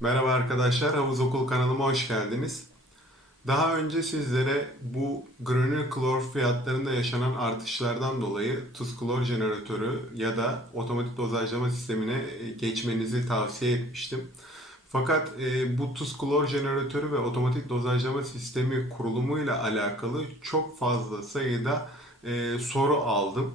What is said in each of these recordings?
Merhaba arkadaşlar, Havuz Okul kanalıma hoş geldiniz. Daha önce sizlere bu granül klor fiyatlarında yaşanan artışlardan dolayı tuz klor jeneratörü ya da otomatik dozajlama sistemine e, geçmenizi tavsiye etmiştim. Fakat e, bu tuz klor jeneratörü ve otomatik dozajlama sistemi kurulumuyla alakalı çok fazla sayıda e, soru aldım.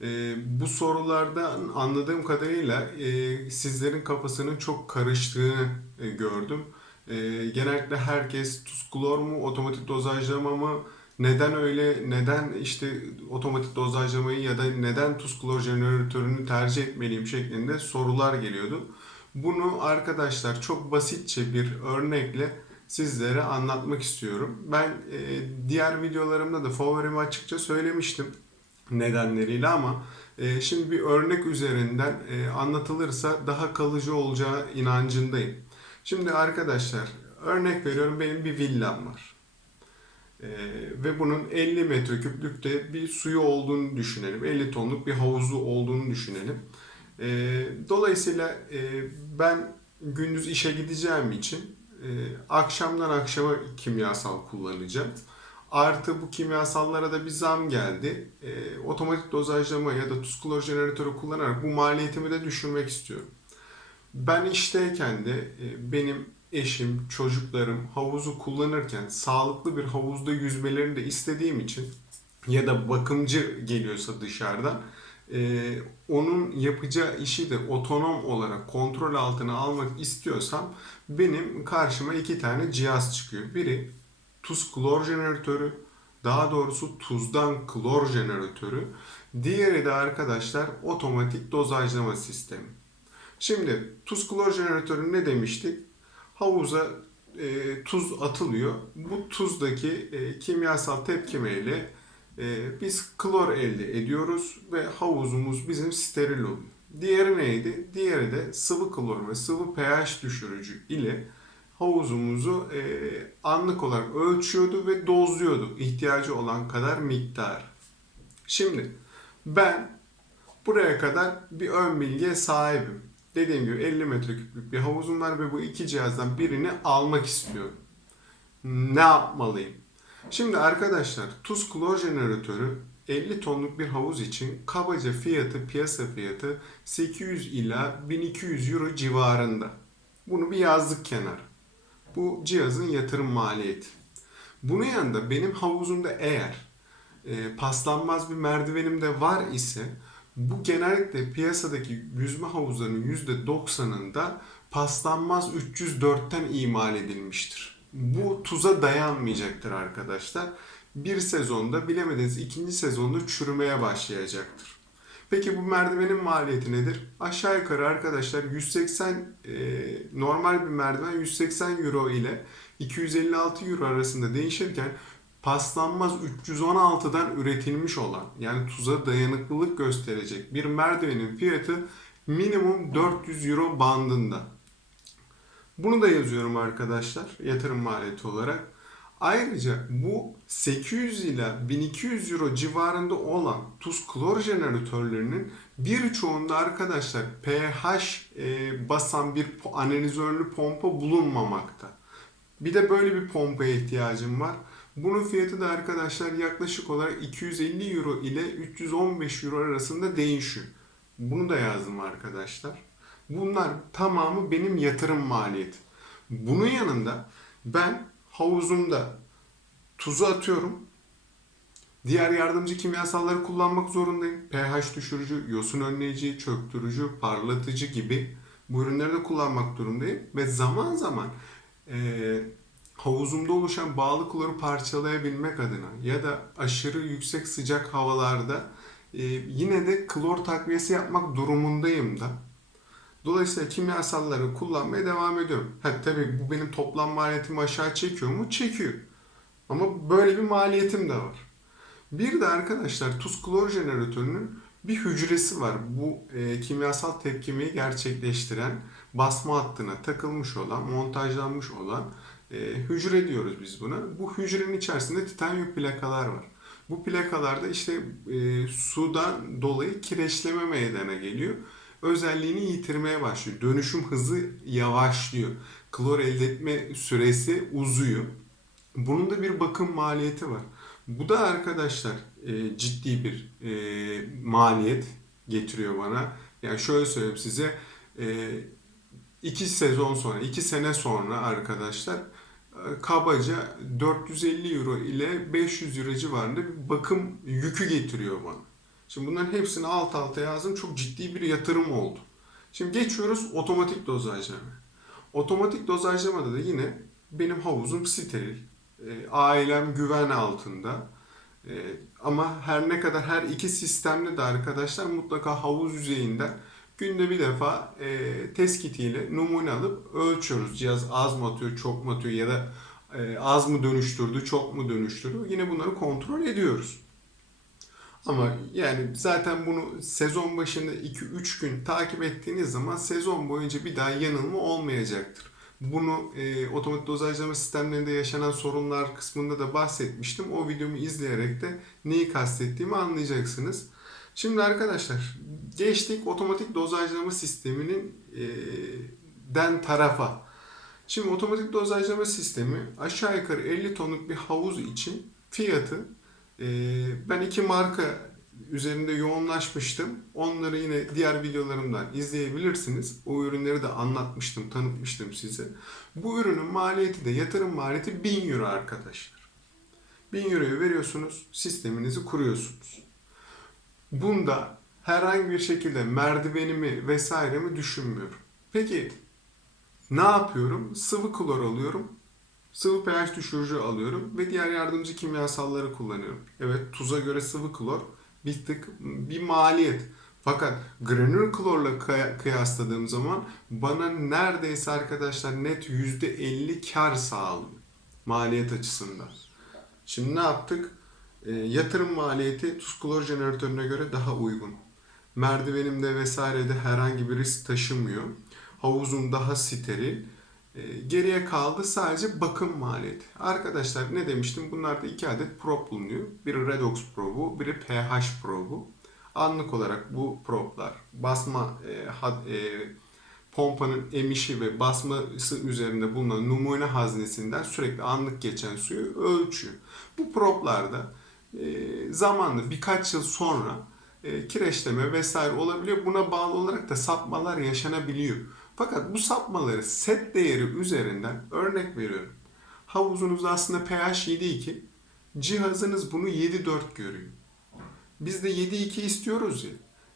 E, bu sorulardan anladığım kadarıyla e, sizlerin kafasının çok karıştığını e, gördüm. E, genellikle herkes tuz klor mu, otomatik dozajlama mı, neden öyle, neden işte otomatik dozajlamayı ya da neden tuz klor jeneratörünü tercih etmeliyim şeklinde sorular geliyordu. Bunu arkadaşlar çok basitçe bir örnekle sizlere anlatmak istiyorum. Ben e, diğer videolarımda da favorimi açıkça söylemiştim nedenleriyle ama e, şimdi bir örnek üzerinden e, anlatılırsa daha kalıcı olacağı inancındayım. Şimdi arkadaşlar örnek veriyorum benim bir villam var. E, ve bunun 50 metreküplükte bir suyu olduğunu düşünelim. 50 tonluk bir havuzu olduğunu düşünelim. E, dolayısıyla e, ben gündüz işe gideceğim için e, akşamdan akşama kimyasal kullanacağım. Artı bu kimyasallara da bir zam geldi. E, otomatik dozajlama ya da tuz klor jeneratörü kullanarak bu maliyetimi de düşürmek istiyorum. Ben işteyken de e, benim eşim, çocuklarım havuzu kullanırken sağlıklı bir havuzda yüzmelerini de istediğim için ya da bakımcı geliyorsa dışarıdan e, onun yapacağı işi de otonom olarak kontrol altına almak istiyorsam benim karşıma iki tane cihaz çıkıyor. Biri tuz klor jeneratörü, daha doğrusu tuzdan klor jeneratörü. Diğeri de arkadaşlar otomatik dozajlama sistemi. Şimdi tuz klor jeneratörü ne demiştik? Havuza e, tuz atılıyor. Bu tuzdaki e, kimyasal tepkimeyle e, biz klor elde ediyoruz ve havuzumuz bizim steril oluyor. Diğeri neydi? Diğeri de sıvı klor ve sıvı pH düşürücü ile havuzumuzu e, anlık olarak ölçüyordu ve dozluyordu ihtiyacı olan kadar miktar. Şimdi ben buraya kadar bir ön bilgiye sahibim. Dediğim gibi 50 metreküplük bir havuzum var ve bu iki cihazdan birini almak istiyorum. Ne yapmalıyım? Şimdi arkadaşlar tuz klor jeneratörü 50 tonluk bir havuz için kabaca fiyatı, piyasa fiyatı 800 ila 1200 euro civarında. Bunu bir yazdık kenara. Bu cihazın yatırım maliyeti. Bunun yanında benim havuzumda eğer e, paslanmaz bir merdivenim de var ise bu genellikle piyasadaki yüzme havuzlarının %90'ında paslanmaz 304'ten imal edilmiştir. Bu tuza dayanmayacaktır arkadaşlar. Bir sezonda bilemediniz ikinci sezonda çürümeye başlayacaktır. Peki bu merdivenin maliyeti nedir? Aşağı yukarı arkadaşlar 180 e, normal bir merdiven 180 euro ile 256 euro arasında değişirken paslanmaz 316'dan üretilmiş olan yani tuza dayanıklılık gösterecek bir merdivenin fiyatı minimum 400 euro bandında. Bunu da yazıyorum arkadaşlar yatırım maliyeti olarak. Ayrıca bu 800 ila 1200 euro civarında olan tuz klor jeneratörlerinin birçoğunda arkadaşlar pH e, basan bir analizörlü pompa bulunmamakta. Bir de böyle bir pompaya ihtiyacım var. Bunun fiyatı da arkadaşlar yaklaşık olarak 250 euro ile 315 euro arasında değişiyor. Bunu da yazdım arkadaşlar. Bunlar tamamı benim yatırım maliyeti. Bunun yanında ben havuzumda tuzu atıyorum. Diğer yardımcı kimyasalları kullanmak zorundayım. pH düşürücü, yosun önleyici, çöktürücü, parlatıcı gibi bu ürünleri de kullanmak durumdayım. Ve zaman zaman eee havuzumda oluşan bağlı kloru parçalayabilmek adına ya da aşırı yüksek sıcak havalarda e, yine de klor takviyesi yapmak durumundayım da. Dolayısıyla kimyasalları kullanmaya devam ediyorum. Ha tabii bu benim toplam maliyetimi aşağı çekiyor mu? Çekiyor. Ama böyle bir maliyetim de var. Bir de arkadaşlar tuz klor jeneratörünün bir hücresi var. Bu e, kimyasal tepkimeyi gerçekleştiren basma hattına takılmış olan, montajlanmış olan e, hücre diyoruz biz buna. Bu hücrenin içerisinde titanyum plakalar var. Bu plakalarda işte e, sudan dolayı kireçleme meydana geliyor özelliğini yitirmeye başlıyor. Dönüşüm hızı yavaşlıyor. Klor elde etme süresi uzuyor. Bunun da bir bakım maliyeti var. Bu da arkadaşlar e, ciddi bir e, maliyet getiriyor bana. Yani şöyle söyleyeyim size. E, iki sezon sonra, iki sene sonra arkadaşlar e, kabaca 450 euro ile 500 euro civarında bir bakım yükü getiriyor bana. Şimdi bunların hepsini alt alta yazdım. Çok ciddi bir yatırım oldu. Şimdi geçiyoruz otomatik dozajlama. Otomatik dozajlamada da yine benim havuzum steril. E, ailem güven altında. E, ama her ne kadar her iki sistemde de arkadaşlar mutlaka havuz yüzeyinden günde bir defa e, test kitiyle numune alıp ölçüyoruz. Cihaz az mı atıyor, çok mu atıyor ya da e, az mı dönüştürdü, çok mu dönüştürdü. Yine bunları kontrol ediyoruz. Ama yani zaten bunu sezon başında 2-3 gün takip ettiğiniz zaman sezon boyunca bir daha yanılma olmayacaktır. Bunu e, otomatik dozajlama sistemlerinde yaşanan sorunlar kısmında da bahsetmiştim. O videomu izleyerek de neyi kastettiğimi anlayacaksınız. Şimdi arkadaşlar geçtik otomatik dozajlama sisteminin e, den tarafa. Şimdi otomatik dozajlama sistemi aşağı yukarı 50 tonluk bir havuz için fiyatı ben iki marka üzerinde yoğunlaşmıştım. Onları yine diğer videolarımdan izleyebilirsiniz. O ürünleri de anlatmıştım, tanıtmıştım size. Bu ürünün maliyeti de yatırım maliyeti 1000 euro arkadaşlar. 1000 euroyu veriyorsunuz, sisteminizi kuruyorsunuz. Bunda herhangi bir şekilde merdivenimi vesairemi düşünmüyorum. Peki ne yapıyorum? Sıvı klor alıyorum. Sıvı pH düşürücü alıyorum ve diğer yardımcı kimyasalları kullanıyorum. Evet tuza göre sıvı klor bir tık bir maliyet. Fakat granül klorla kıya- kıyasladığım zaman bana neredeyse arkadaşlar net %50 kar sağlıyor maliyet açısından. Şimdi ne yaptık? E, yatırım maliyeti tuz klor jeneratörüne göre daha uygun. Merdivenimde vesairede herhangi bir risk taşımıyor. Havuzum daha steril. E, geriye kaldı sadece bakım maliyeti. Arkadaşlar ne demiştim? Bunlarda iki adet prop bulunuyor. Biri redox probu, biri pH probu. Anlık olarak bu proplar basma e, had- e, pompanın emişi ve basması üzerinde bulunan numune haznesinden sürekli anlık geçen suyu ölçüyor. Bu proplarda e, zamanla birkaç yıl sonra e, kireçleme vesaire olabiliyor. Buna bağlı olarak da sapmalar yaşanabiliyor. Fakat bu sapmaları set değeri üzerinden örnek veriyorum. Havuzunuzda aslında pH 7.2, cihazınız bunu 7.4 görüyor. Biz de 7.2 istiyoruz ya.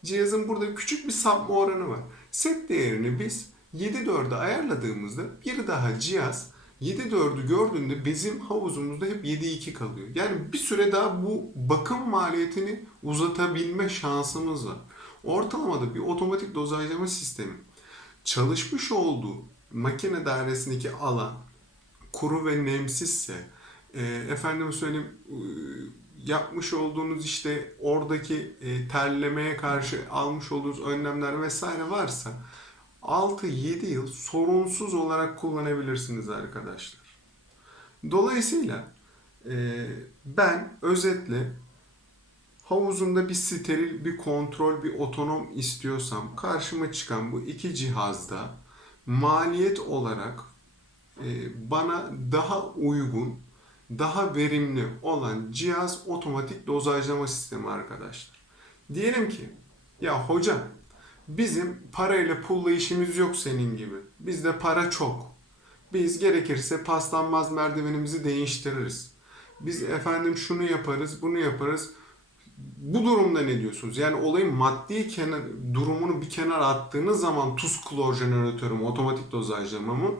Cihazın burada küçük bir sapma oranı var. Set değerini biz 7.4'e ayarladığımızda bir daha cihaz 7.4'ü gördüğünde bizim havuzumuzda hep 7.2 kalıyor. Yani bir süre daha bu bakım maliyetini uzatabilme şansımız var. Ortalamada bir otomatik dozajlama sistemi çalışmış olduğu makine dairesindeki alan kuru ve nemsizse e, efendim söyleyeyim e, yapmış olduğunuz işte oradaki e, terlemeye karşı almış olduğunuz önlemler vesaire varsa 6-7 yıl sorunsuz olarak kullanabilirsiniz arkadaşlar. Dolayısıyla e, ben özetle havuzumda bir steril, bir kontrol, bir otonom istiyorsam karşıma çıkan bu iki cihazda maliyet olarak e, bana daha uygun, daha verimli olan cihaz otomatik dozajlama sistemi arkadaşlar. Diyelim ki ya hocam bizim parayla pulla işimiz yok senin gibi. Bizde para çok. Biz gerekirse paslanmaz merdivenimizi değiştiririz. Biz efendim şunu yaparız, bunu yaparız. Bu durumda ne diyorsunuz? Yani olayın maddi kenar, durumunu bir kenara attığınız zaman tuz klor jeneratörü mü, otomatik dozajlama mı?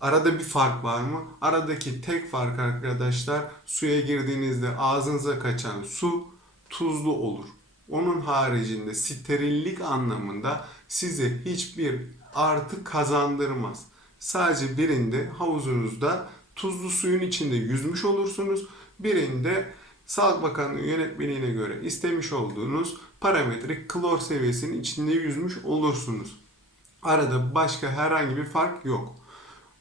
Arada bir fark var mı? Aradaki tek fark arkadaşlar suya girdiğinizde ağzınıza kaçan su tuzlu olur. Onun haricinde sterillik anlamında size hiçbir artı kazandırmaz. Sadece birinde havuzunuzda tuzlu suyun içinde yüzmüş olursunuz. Birinde Sağlık Bakanlığı yönetmeliğine göre istemiş olduğunuz parametrik klor seviyesinin içinde yüzmüş olursunuz. Arada başka herhangi bir fark yok.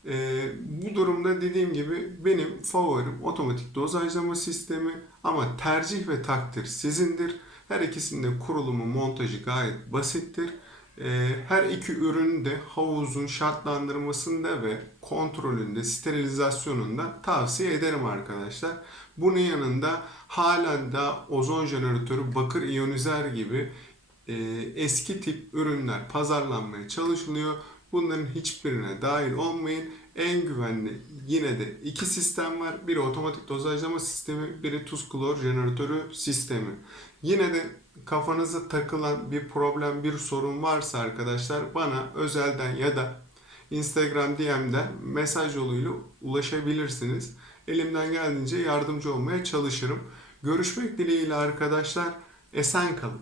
Ee, bu durumda dediğim gibi benim favorim otomatik dozajlama sistemi ama tercih ve takdir sizindir. Her ikisinin de kurulumu, montajı gayet basittir. Ee, Her iki ürün de havuzun şartlandırmasında ve kontrolünde, sterilizasyonunda tavsiye ederim arkadaşlar. Bunun yanında halen de ozon jeneratörü, bakır iyonizer gibi e, eski tip ürünler pazarlanmaya çalışılıyor. Bunların hiçbirine dahil olmayın. En güvenli yine de iki sistem var. Biri otomatik dozajlama sistemi, biri tuz klor jeneratörü sistemi. Yine de kafanıza takılan bir problem, bir sorun varsa arkadaşlar bana özelden ya da Instagram DM'den mesaj yoluyla ulaşabilirsiniz. Elimden geldiğince yardımcı olmaya çalışırım. Görüşmek dileğiyle arkadaşlar. Esen kalın.